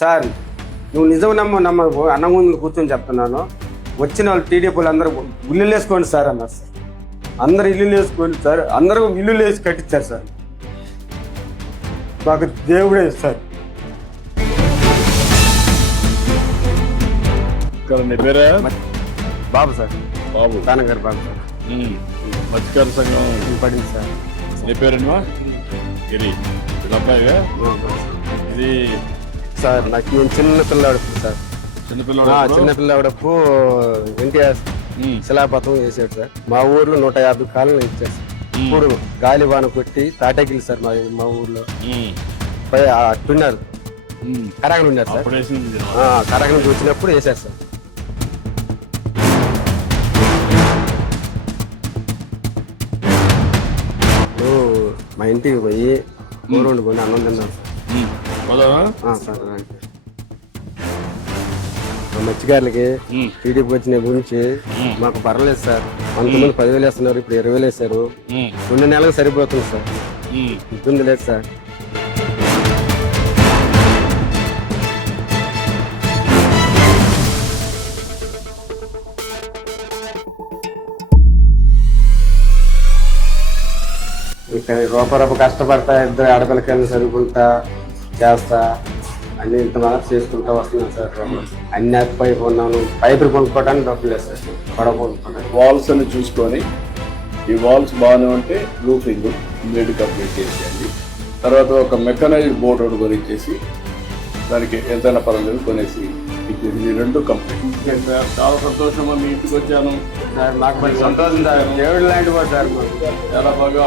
Sir నువ్వు నిజం నమ్మకు అన్నం ముందు కూర్చొని చెప్తున్నాను. వచ్చిన వాళ్ళు టీడీపీలు అందరూ ఇల్లు వేసుకోండి సార్ అన్నారు సార్. అందరు ఇల్లు వేసుకోండి సార్, అందరూ ఇల్లు వేసి కట్టించారు సార్. మాకు దేవుడే సార్. నీ పేరే బాబు సార్, బాబు తానగారు బాబు సార్. మత్స్యకార సంఘం పడింది సార్. నీ పేరేమా గిరి అబ్బాయిగా ఇది సార్ నాకు నేను చిన్నపిల్లాడు సార్. చిన్నపిల్లడు చిన్నపిల్లాడప్పు ఎన్టీఆర్ శిలాపథం వేసాడు సార్. మా ఊర్లో 150 కాలనీ ఇచ్చారు సార్. ఇప్పుడు గాలి వాన కొట్టి తాటగిలి సార్ మా ఊర్లో పై అట్టున్నారు కరాగలు ఉన్నారు సార్. కరాగ నుంచి వచ్చినప్పుడు వేశారు సార్. మా ఇంటికి పోయి కూర వండుకొని అన్నం తిన్నాం సార్. మత్స్యకారులకి టీడీపీ వచ్చిన గురించి మాకు పర్లేదు సార్. అంతమంది 10,000 వేస్తున్నారు, ఇప్పుడు 20,000 వేశారు. 2 నెలలకు సరిపోతుంది సార్, ఇబ్బంది లేదు సార్. ఇక్కడ రూపరూప కష్టపడతా, 2 ఆడపిల్లకాయలు చదువుకుంటా చేస్తా అన్ని ఇంత బాగా చేసుకుంటా వస్తున్నాను సార్. అన్ని పైపు ఉన్నాను, పైపులు కొనుక్కోవడానికి డబ్బులు లేదు సార్. గొడవ కొనుక్కోవడానికి వాల్స్ అని చూసుకొని ఈ వాల్స్ బాగానే ఉంటే రూఫింగ్ ఇమ్మీడియట్ కంప్లీట్ చేసేయండి. తర్వాత ఒక మెకనైజ్డ్ బోర్డ్ ఒకటి కొనిచ్చేసి దానికి ఎంతైనా పర్వాలేదు కొనేసి ఇది 2 కంప్లీట్. చాలా సంతోషంగా మీ ఇంటికి వచ్చాను సార్. మాకు మరి సంతోషం సార్, దేవుడు లాంటి వాడు సార్. చాలా బాగా